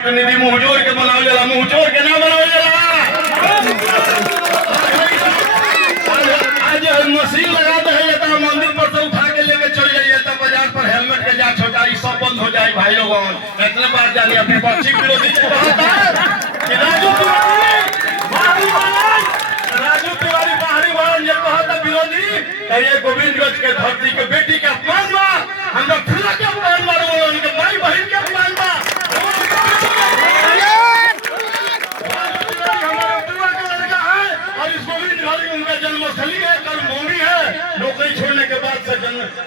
निधि मुंह जोड़ के बनाओ जला, मुंह जोड़ के ना बनाओ जला। आज मशीन लगा दे तो मंदिर पर से उठा के लेके चल जाइए तो बाजार पर हेलमेट के जांच हो जाए, सब बंद हो जाए। भाई लोगों इतने बार जानिए अपने पक्षी विरोधी राजू तिवारी बाहरी वालन ये कहता विरोधी ये गोविंदगंज के धरती के बेटी के अपमान बा, हमरा फुला के अपमान मारो, उनके भाई बहन के अपमान बा। उनका जन्मस्थली है, कल मौनी है, नौकरी छोड़ने के बाद से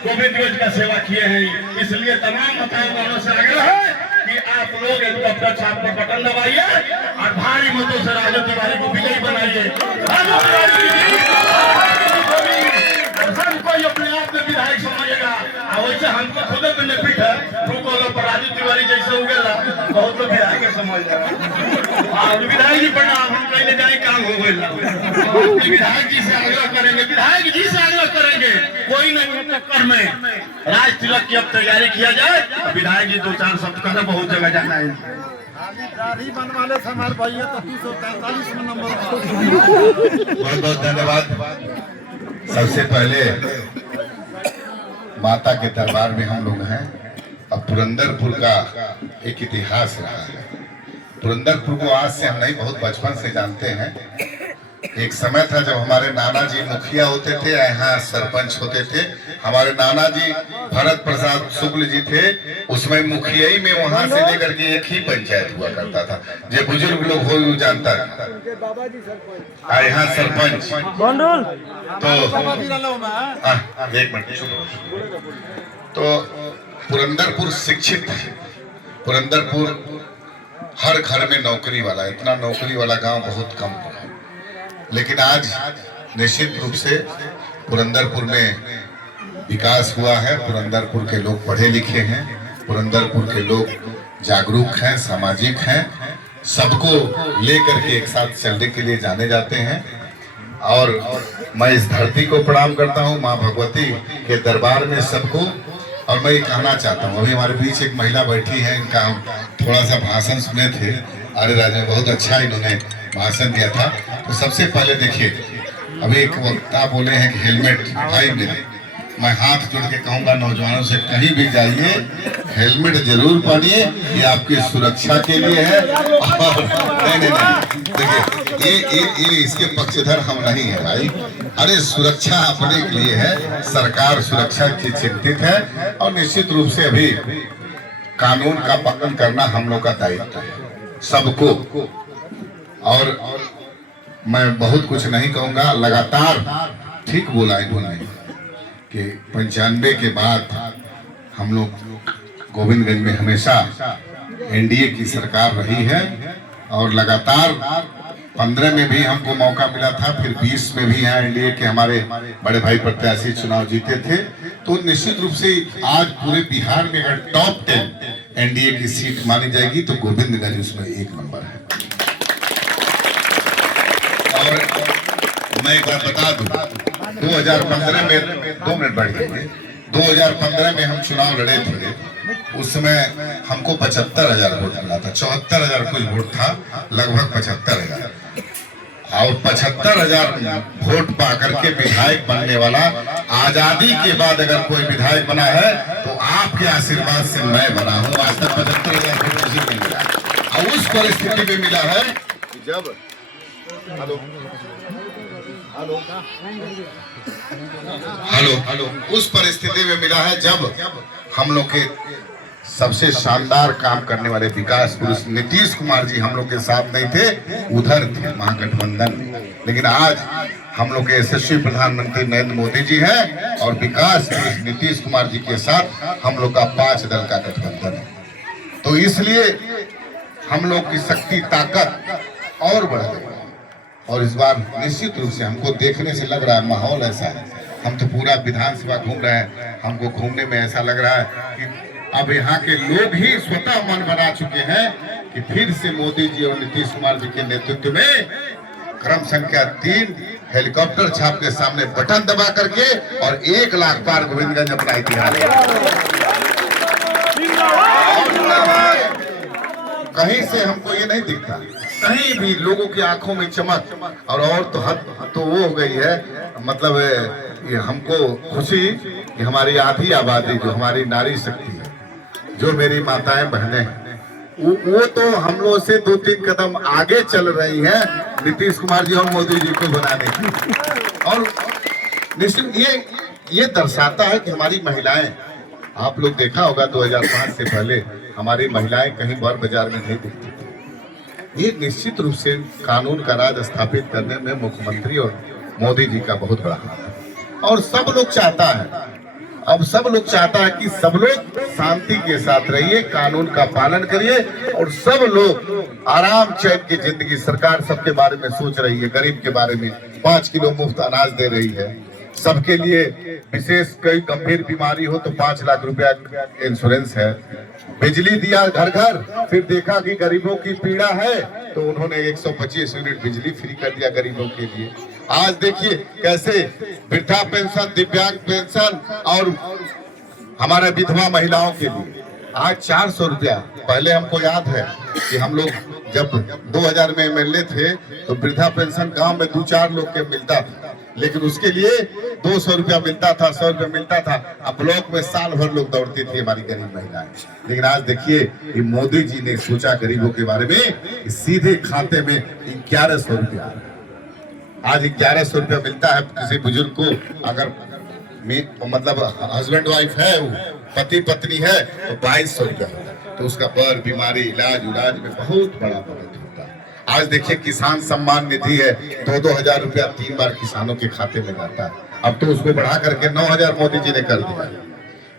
गोविंदगंज का सेवा किए हैं। इसलिए तमाम मतदाताओं वालों से आग्रह है कि आप लोग हेलीकॉप्टर छाप पर बटन दबाइए और भारी मतों से राजू तिवारी को विजयी बनाइए। राजू तिवारी कोई अपने आप में विधायक समझेगा, वैसे हमको खुद बेनिफिट है। पर राजू तिवारी जैसे उगेला बहुत लोग विधायक समझ विधायक जी प्रणाम, हम कहीं जाए काम हो गए। विधायक जी से आग्रह करेंगे, विधायक जी से आग्रह करेंगे कोई नहीं चक्कर में राज तिलक की अब तैयारी किया जाए। विधायक जी 2-4 शब्द कहना, बहुत जगह जाना है। दाढ़ी बनवाले से हमारे भैया तो 243 में नंबर। बहुत बहुत धन्यवाद। सबसे पहले माता के दरबार में हम लोग हैं। अब पुरंदरपुर का एक इतिहास रहा है। पुरंदरपुर को आज से हम नहीं, बहुत बचपन से जानते हैं। एक समय था जब हमारे नाना जी मुखिया होते थे, यहाँ सरपंच होते थे। हमारे नाना जी भरत प्रसाद शुक्ल जी थे, उसमें मुखियाई में वहां से लेकर के एक ही पंचायत हुआ करता था। जो बुजुर्ग लोग हो वो जानता था। यहाँ सरपंच तो एक मिनट, तो पुरंदरपुर शिक्षित है। पुरंदरपुर हर घर में नौकरी वाला, इतना नौकरी वाला गांव बहुत कम है। लेकिन आज निश्चित रूप से पुरंदरपुर में विकास हुआ है। पुरंदरपुर के लोग पढ़े लिखे हैं, पुरंदरपुर के लोग जागरूक हैं, सामाजिक हैं, सबको लेकर के एक साथ चलने के लिए जाने जाते हैं। और मैं इस धरती को प्रणाम करता हूँ, माँ भगवती के दरबार में सबको। और मैं ये कहना चाहता हूँ, अभी हमारे बीच एक महिला बैठी है, इनका हम थोड़ा सा भाषण सुने थे। अरे राजा बहुत अच्छा इन्होंने भाषण दिया था। तो सबसे पहले देखिए, अभी एक वक्ता बोले हैं कि हेलमेट भाई मिले। मैं हाथ जोड़ के कहूँगा नौजवानों से, कहीं भी जाइए हेलमेट जरूर पहनिए, ये आपकी सुरक्षा के लिए है। और नहीं देखिए, ये इसके पक्षधर हम नहीं है भाई। अरे सुरक्षा अपने के लिए है, सरकार सुरक्षा की चिंतित है। और निश्चित रूप से अभी कानून का पालन करना हम लोग का दायित्व है सबको। और मैं बहुत कुछ नहीं कहूँगा, लगातार ठीक बोला इन्होंने कि 95 के बाद हम लोग गोविंदगंज में हमेशा एनडीए की सरकार रही है। और लगातार 15 में भी हमको मौका मिला था, फिर 20 में भी यहाँ एनडीए के हमारे बड़े भाई प्रत्याशी चुनाव जीते थे। तो निश्चित रूप से आज पूरे बिहार में अगर टॉप 10 एनडीए की सीट मानी जाएगी तो गोविंदगंज उसमें 1 नंबर है। और मैं एक बात बता दूं, 2015 में 2 मिनट बढ़ गए, 2015 में हम चुनाव लड़े थे। उसमें हमको 75,000 वोट मिला था, 74,000 कुछ वोट था, लगभग 75,000। और 75,000 वोट पा करके विधायक बनने वाला, आजादी के बाद अगर कोई विधायक बना है तो आपके आशीर्वाद से मैं बना हूँ। आज तक 75,000 वोट किसी को मिला। और उस परिस्थिति में मिला है जब हेलो उस परिस्थिति में मिला है जब हम लोग के सबसे शानदार काम करने वाले विकास पुरुष नीतीश कुमार जी हम लोग के साथ नहीं थे, उधर थे महागठबंधन में। लेकिन आज हम लोग के यशस्वी प्रधानमंत्री नरेंद्र मोदी जी हैं और विकास पुरुष नीतीश कुमार जी के साथ हम लोग का 5 दल का गठबंधन है। तो इसलिए हम लोग की शक्ति ताकत और बढ़ गई। और इस बार निश्चित रूप से हमको देखने से लग रहा है माहौल ऐसा है, हम तो पूरा विधानसभा घूम रहे हैं, हमको घूमने में ऐसा लग रहा है कि अब यहाँ के लोग ही स्वतः मन बना चुके हैं कि फिर से मोदी जी और नीतीश कुमार जी के नेतृत्व में क्रम संख्या 3 हेलीकॉप्टर छाप के सामने बटन दबा करके और 1 लाख पार गोविंदगंज अपना इतिहास कहीं से हमको ये नहीं दिखता, कहीं भी लोगों की आंखों में चमक और तो हद तो वो हो गई है। मतलब ये हमको खुशी कि हमारी आधी आबादी जो हमारी नारी शक्ति है, जो मेरी माताएं बहनें हैं, वो तो हम लोग से 2-3 कदम आगे चल रही हैं नीतीश कुमार जी और मोदी जी को बनाने की। और निश्चित ये दर्शाता है कि हमारी महिलाएं, आप लोग देखा होगा 2005 से पहले हमारी महिलाएं कहीं बार बाजार में नहीं दिखती थी। ये निश्चित रूप से कानून का राज स्थापित करने में मुख्यमंत्री और मोदी जी का बहुत बड़ा हाथ है। और सब लोग चाहता है, अब सब लोग चाहता है कि सब लोग शांति के साथ रहिए, कानून का पालन करिए और सब लोग आराम चैन की जिंदगी। सरकार सबके बारे में सोच रही है, गरीब के बारे में 5 किलो मुफ्त अनाज दे रही है सबके लिए। विशेष कोई गंभीर बीमारी हो तो 5 लाख रुपया इंश्योरेंस है। बिजली दिया घर घर, फिर देखा कि गरीबों की पीड़ा है तो उन्होंने 125 यूनिट बिजली फ्री कर दिया गरीबों के लिए। आज देखिए कैसे वृद्धा पेंशन, दिव्यांग पेंशन और हमारे विधवा महिलाओं के लिए आज 400 रुपया। पहले हमको याद है कि हम लोग जब 2000 में एमएलए थे तो वृद्धा पेंशन गांव में 2-4 लोग के मिलता था, लेकिन उसके लिए 200 रुपया मिलता था, 100 रुपया मिलता था। अब ब्लॉक में साल भर लोग दौड़ती थी हमारी गरीब महिलाएं। लेकिन आज देखिए ये मोदी जी ने सोचा गरीबों के बारे में, सीधे खाते में 1100 रुपया। आज 1100 रुपया मिलता है किसी बुजुर्ग को। अगर मतलब हस्बैंड वाइफ है, पति पत्नी है तो 2200 रुपया होता है। तो उसका पर बीमारी इलाज में बहुत बड़ा मदद होता है। आज देखिए किसान सम्मान निधि है, 2-2 हजार रुपया 3 बार किसानों के खाते में जाता है। अब तो उसको बढ़ा करके 9000 मोदी जी ने कर दिया।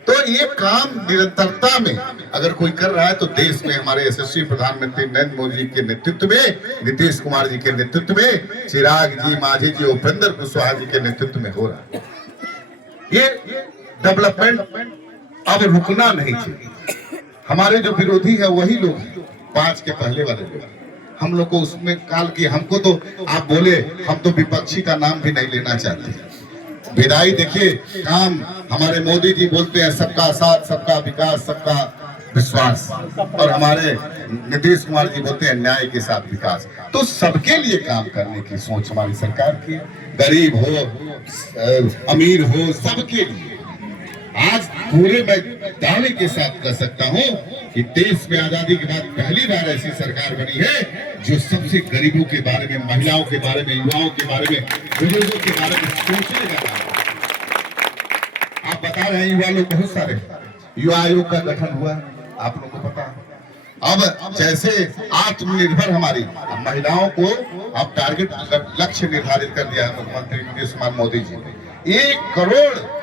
तो ये काम निरंतरता में अगर कोई कर रहा है तो देश में हमारे यशस्वी प्रधानमंत्री नरेंद्र मोदी जी के नेतृत्व में, नीतीश कुमार जी के नेतृत्व में, चिराग जी, मांझी जी, उपेंद्र कुशवाहा जी के नेतृत्व में हो रहा है। ये डेवलपमेंट अब रुकना नहीं चाहिए। हमारे जो विरोधी है वही लोग हैं, 5 के पहले वाले लोग। हम लोग को उसमें काल की, हमको तो आप बोले हम तो विपक्षी का नाम भी नहीं लेना चाहते। विदाई देखिए काम हमारे मोदी जी बोलते हैं सबका साथ, सबका विकास, सबका विश्वास, और हमारे नीतीश कुमार जी बोलते हैं न्याय के साथ विकास। तो सबके लिए काम करने की सोच हमारी सरकार की है, गरीब हो, अमीर हो, सबके लिए। आज पूरे मैं दावे के साथ कह सकता हूं कि देश में आजादी के बाद पहली बार ऐसी सरकार बनी है जो सबसे गरीबों के बारे में, महिलाओं के बारे में, युवाओं के बारे में, बुजुर्गों के बारे में सोचने लगा। आप बता रहे हैं युवा लोग बहुत सारे, युवा आयोग का गठन हुआ, आप लोगों को पता है। अब जैसे आत्मनिर्भर हमारी महिलाओं को अब टारगेट लक्ष्य निर्धारित कर दिया है मुख्यमंत्री नीतीश कुमार मोदी जी ने। 1 करोड़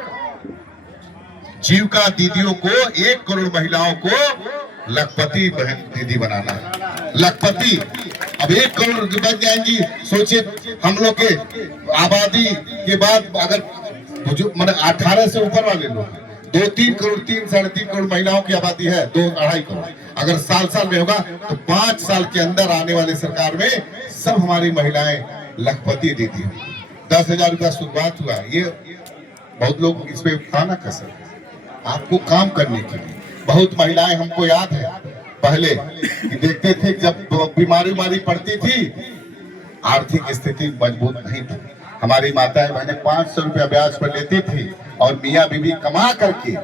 जीविका दीदियों को, 1 करोड़ महिलाओं को लखपति बहन दीदी बनाना है। लखपति अब 1 करोड़ बन जाएंगी। सोचिए हम लोग के आबादी के बाद अगर मतलब 18 से ऊपर वाले लोग 2-3 करोड़, 3-3.5 करोड़ महिलाओं की आबादी है, 2-2.5 करोड़। अगर साल में होगा तो 5 साल के अंदर आने वाली सरकार में सब हमारी महिलाएं लखपति दीदी। 10,000 रुपया शुरुआत हुआ। ये बहुत लोग इस पे खाना कसर आपको काम करने के लिए। बहुत महिलाएं, हमको याद है पहले कि देखते थे जब बीमारी पड़ती थी, आर्थिक स्थिति मजबूत नहीं थी, हमारी माताएं बहनें 500 रुपया ब्याज पर लेती थी और मियाँ बीवी कमा करके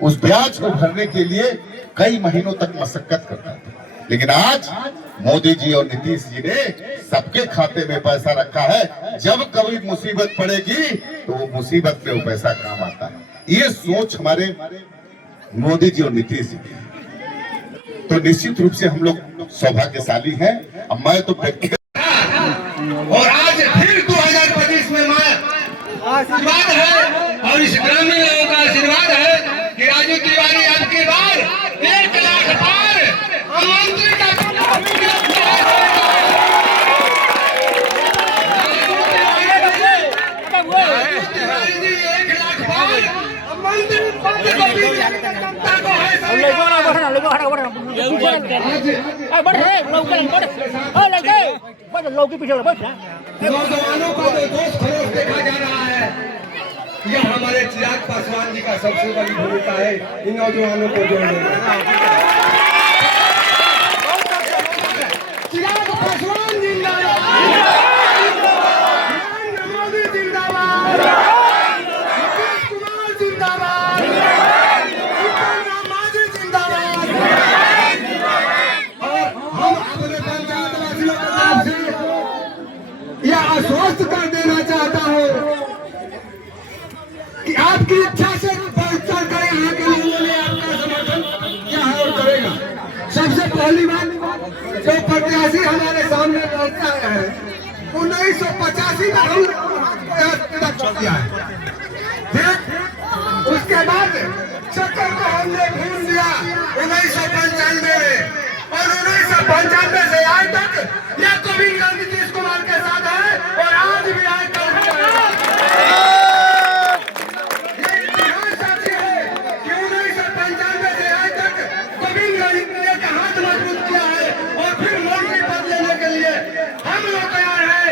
उस ब्याज को भरने के लिए कई महीनों तक मशक्कत करता था। लेकिन आज मोदी जी और नीतीश जी ने सबके खाते में पैसा रखा है। जब कभी मुसीबत पड़ेगी तो वो मुसीबत में वो पैसा काम आता है। ये सोच हमारे मोदी जी और नीतीश जी की। तो निश्चित रूप से हम लोग सौभाग्यशाली हैं। अब मैं तो व्यक्तिगत और आज फिर 2025 में मैं आशीर्वाद है और इस ग्रामीण लोगों का आशीर्वाद है कि राजू तिवारी अब की बार 1 लाख पार मंत्री का नौजवानों को जो दोष खरोश देखा जा रहा है, यह हमारे चिराग पासवान जी का सबसे बड़ी भूमिका है इन नौजवानों को जोड़ने में। पहली बात जो प्रत्याशी हमारे सामने लड़ता है 1985 में हम किया है। फिर उसके बाद चक्कर को हमने भूल दिया 1995 में, और 1995 से आज तक या गोविंद गांधी नीतीश कुमार के साथ है और आज भी आए कल भी है। ये इतिहास साक्षी है कि 1995 से आज तक गोविंद गांधी ने का हाथ मजबूत किया है, और फिर मंत्री पद लेने के लिए हम लोग तैयार है।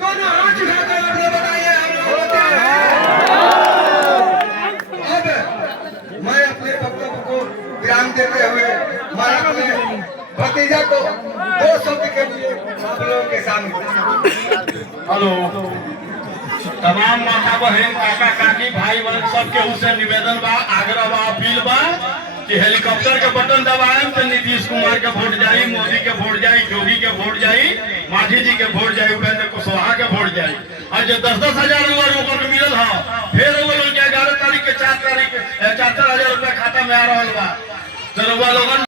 दोनों हाथ उठाकर अपने बताइए हम लोग तैयार है। अब मैं अपने वक्तव्य को विराम देते हुए मैं अपने भतीजा को 2 शब्द के लिए आप लोगों के सामने। हेलो, तमाम माता बहन, काका काकी, भाई बहन सबके उसे निवेदन बा, आग्रह बा, अपील बा कि हेलीकॉप्टर के बटन दबाएं तो नीतीश कुमार के वोट जाई, मोदी के वोट जाई, योगी के वोट जाई, मांझी जी के वोट जाई, उपेंद्र कुशवाहा के वोट जाई। और जो 10-10 हजार लोगों को मिलल है, फिर वो लोग 11 तारीख के 4 हजार रुपया खाता में आ रहा बा। तो लोगन